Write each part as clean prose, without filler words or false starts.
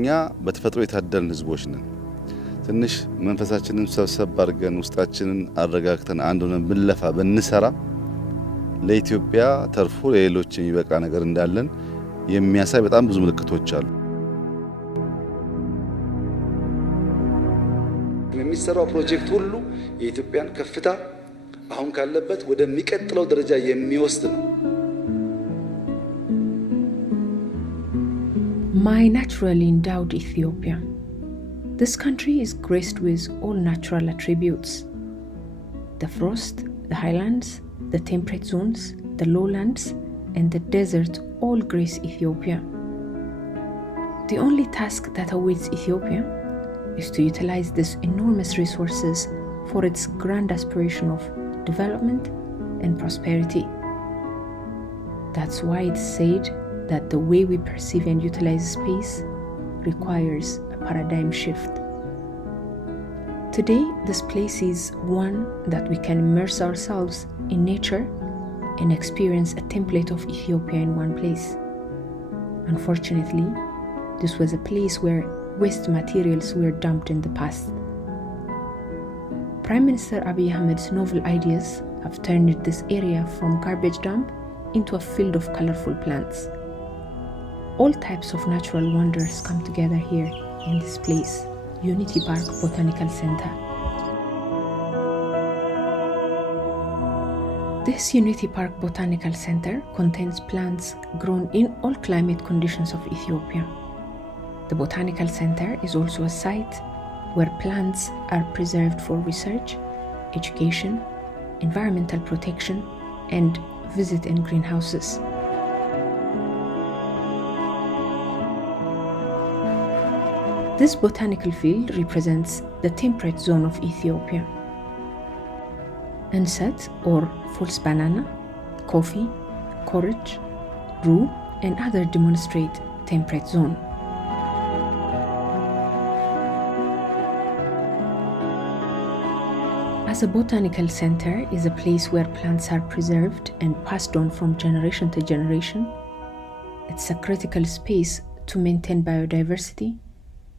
እኛ በተፈጥሮ የታደልን ህዝቦች ነን። ትንሽ መንፈሳችንን ሰብሰብ አድርገን ውስጣችንን አረጋግተን አንድ ሆነን ብንለፋ ብንሰራ ለኢትዮጵያ ተርፎ ለሌሎች የሚበቃ ነገር እንዳለን የሚያሳይ በጣም ብዙ ምልክቶች አሉ። የሚሰራው ፕሮጀክት ሁሉ የኢትዮጵያን ከፍታ አሁን ካለበት ወደሚቀጥለው ደረጃ የሚወስድ ነው። My naturally endowed Ethiopia. This country is graced with all natural attributes. The frost, the highlands, the temperate zones, the lowlands, and the desert all grace Ethiopia. The only task that awaits Ethiopia is to utilize these enormous resources for its grand aspiration of development and prosperity. That's why it's said that the way we perceive and utilize space requires a paradigm shift. Today, this place is one that we can immerse ourselves in nature and experience a template of Ethiopia in one place. Unfortunately, this was a place where waste materials were dumped in the past. Prime Minister 𝒏𝒊𝒕𝒚's novel ideas have turned this area from garbage dump into a field of colorful plants. All types of natural wonders come together here in this place, Unity Park Botanical Center. This Unity Park Botanical Center contains plants grown in all climate conditions of Ethiopia. The Botanical Center is also a site where plants are preserved for research, education, environmental protection, and visit in greenhouses. This botanical field represents the temperate zone of Ethiopia. Inset or false banana, coffee, courage, rue, and other demonstrate temperate zone. As a botanical center is a place where plants are preserved and passed on from generation to generation, it's a critical space to maintain biodiversity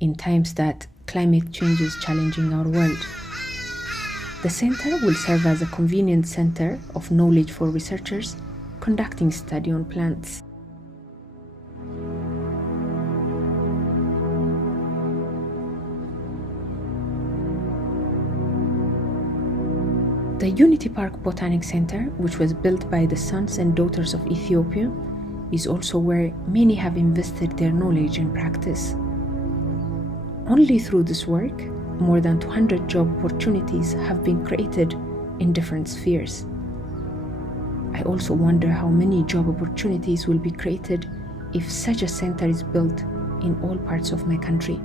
in times that climate change is challenging our world. The center will serve as a convenient center of knowledge for researchers conducting study on plants. The Unity Park Botanic Center, which was built by the sons and daughters of Ethiopia, is also where many have invested their knowledge and practice. Only through this work, more than 200 job opportunities have been created in different spheres. I also wonder how many job opportunities will be created if such a center is built in all parts of my country.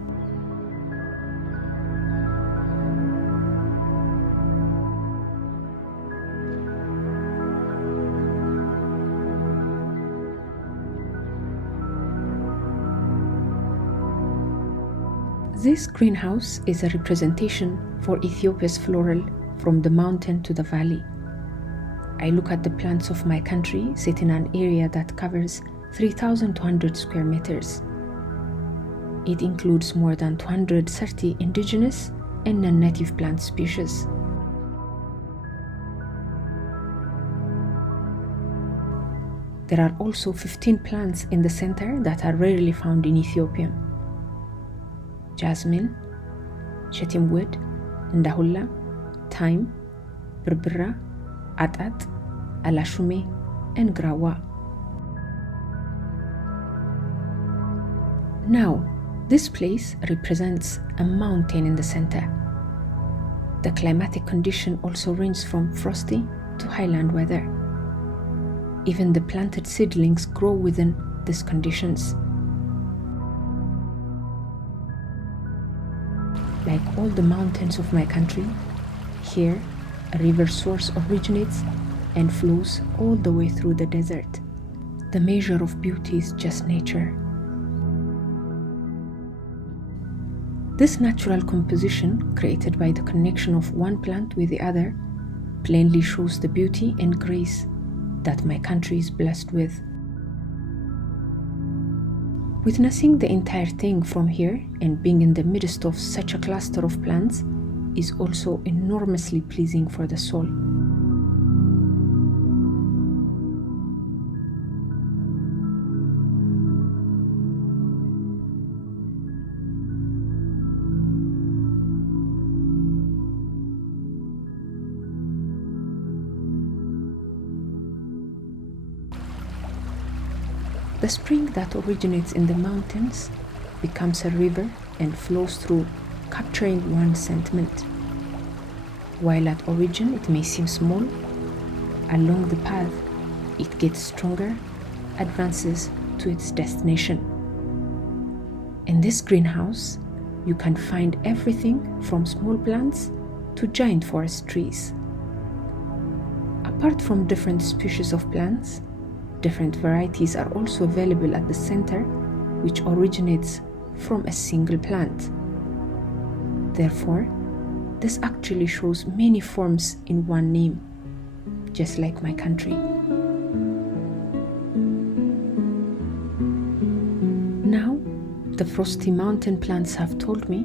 This greenhouse is a representation for Ethiopia's floral from the mountain to the valley. I look at the plants of my country set in an area that covers 3,200 square meters. It includes more than 230 indigenous and non-native plant species. There are also 15 plants in the center that are rarely found in Ethiopia. Jasmine, shetimwood, ndahulla, thyme, birbira, atat, alashume, and grawa. Now, this place represents a mountain in the center. The climatic condition also ranges from frosty to highland weather. Even the planted seedlings grow within these conditions. Like all the mountains of my country, here a river source originates and flows all the way through the desert. The measure of beauty is just nature. This natural composition, created by the connection of one plant with the other, plainly shows the beauty and grace that my country is blessed with. Witnessing the entire thing from here and being in the midst of such a cluster of plants is also enormously pleasing for the soul. The spring that originates in the mountains becomes a river and flows through, capturing one's sentiment. While at origin it may seem small, along the path it gets stronger, advances to its destination. In this greenhouse, you can find everything from small plants to giant forest trees. Apart from different species of plants, different varieties are also available at the center, which originates from a single plant. Therefore, this actually shows many forms in one name, just like my country. Now, the frosty mountain plants have told me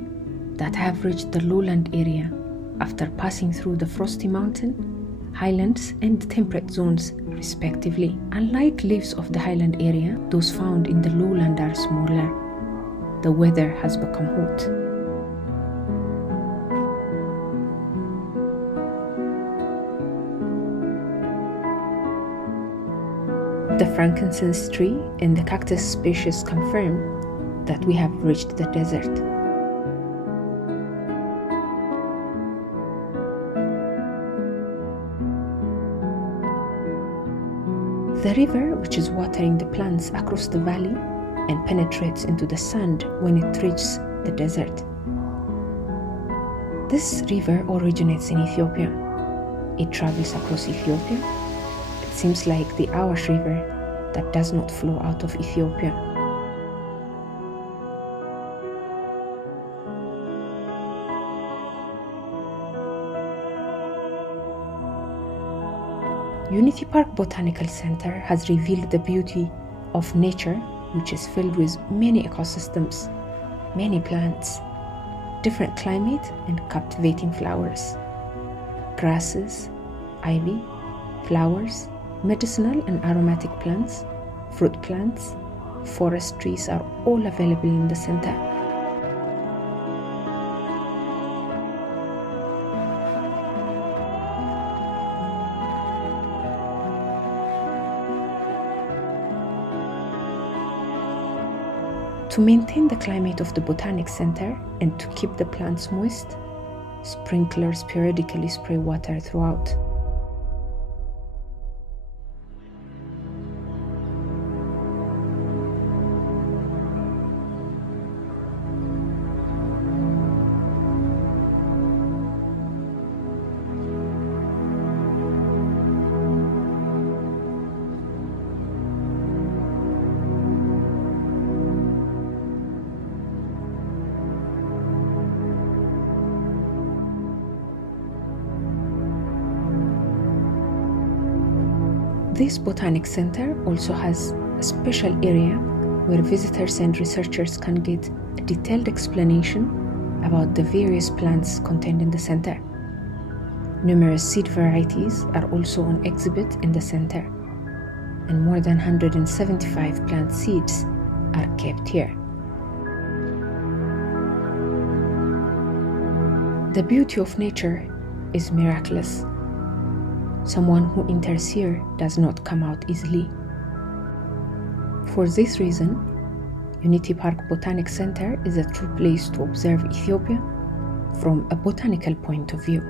that I have reached the lowland area after passing through the frosty mountain, highlands and temperate zones respectively. Unlike leaves of the highland area, those found in the lowland are smaller. The weather has become hot. The frankincense tree and the cactus species confirm that we have reached the desert. The river, which is watering the plants across the valley and penetrates into the sand when it reaches the desert. This river originates in Ethiopia. It travels across Ethiopia. It seems like the Awash River that does not flow out of Ethiopia. Unity Park Botanical Center has revealed the beauty of nature, which is filled with many ecosystems, many plants, different climate and captivating flowers, grasses, ivy, flowers, medicinal and aromatic plants, fruit plants, forest trees are all available in the center. To maintain the climate of the Botanic Center and to keep the plants moist, sprinklers periodically spray water throughout. This Botanic Center also has a special area where visitors and researchers can get a detailed explanation about the various plants contained in the center. Numerous seed varieties are also on exhibit in the center, and more than 175 plant seeds are kept here. The beauty of nature is miraculous. Someone who enters here does not come out easily. For this reason, Unity Park Botanic Center is a true place to observe Ethiopia from a botanical point of view.